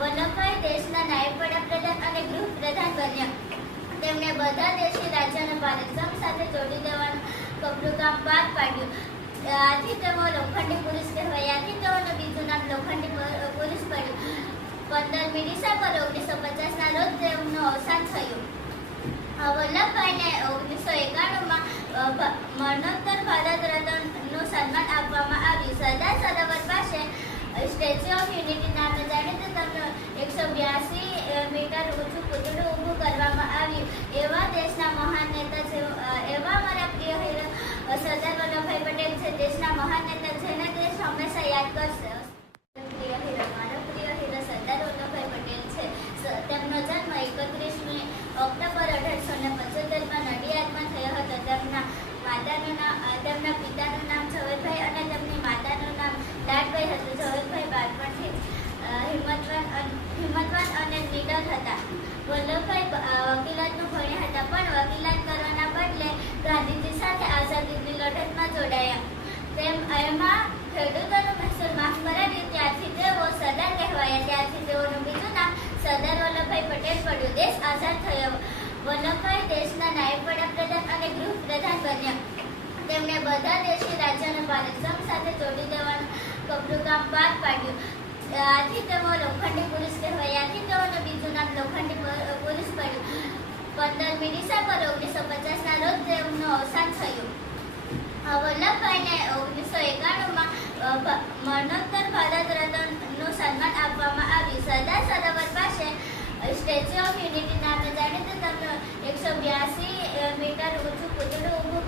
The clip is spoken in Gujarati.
વલ્લભભાઈ દેશના નાયબ વડાપ્રધાન અને ગૃહપ્રધાન બન્યા. તેમણે બધા દેશી રાજ્યોને ભારત સંઘ સાથે જોડી દેવાનું કપરું કામ પાર પાડ્યું. આથી તેઓ લોખંડી પુરુષ કહેવાય. આથી તેઓનું બીજું નામ લોખંડી પુરુષ પડ્યું. 15મી ડિસેમ્બર 1950ના રોજ તેમનું અવસાન થયું. વલ્લભભાઈને 1991માં મરણોત્તર ભારત રત્નનું સન્માન આપવામાં આવ્યું. સરદાર સરોવર પાસે સ્ટેચ્યુ ઓફ યુનિટી નામે જાણીતું તેમનું 182 મીટર ઊંચું પૂતળું ઊભું કરવામાં આવ્યું. એવા દેશના મહાન નેતા છે, એવા મારા પ્રિય હીરો સરદાર વલ્લભભાઈ પટેલ છે. દેશના મહાન નેતા જેને દેશ હંમેશા યાદ કરશે. મારો પ્રિય હીરો સરદાર વલ્લભભાઈ પટેલ છે. તેમનો જન્મ 31મી ઓક્ટોબર 1875માં નડિયાદમાં થયો હતો. તેમના પિતાનું નામ ઝવેરભાઈ અને તેમની માતાનું નામ લાડભાઈ હતું. ઝવેરભાઈ બાળપણથી હિંમતવાન અને નીડર હતા. વલ્લભભાઈ વકીલાતનું ભણ્યા હતા, પણ વકીલાત કરવાના બદલે ગાંધીજી સાથે આઝાદીની લડતમાં જોડાયા. એમાં ખેડૂતોનું મહેસૂલ માફ કરાવ્યું. ત્યારથી તેઓ સરદાર કહેવાયા. ત્યારથી તેઓનું બીજું નામ સરદાર વલ્લભભાઈ પટેલ પડ્યું. દેશ આઝાદ થયો. વલ્લભભાઈ દેશના નાયબ વડાપ્રધાન અને ગૃહપ્રધાન બન્યા. તેમણે બધા દેશી રાજ્યોને ભારત સંઘ સાથે જોડી દેવાનું કપરું કામ પાર પાડ્યું. આથી તેઓ લોખંડી પુરુષ કહેવાય. આથી તેઓનું બીજું નામ લોખંડી પુરુષ પડ્યું. 15મી ડિસેમ્બર 1950ના રોજ તેમનું અવસાન થયું. વલ્લભભાઈને 1991માં મરણોત્તર ભારત રત્નનું સન્માન આપવામાં આવ્યું. સરદાર સરોવર પાસે સ્ટેચ્યુ ઓફ યુનિટી નામે જાણીતું તેમનું 182 મીટર ઊંચું પૂતળું ઊભું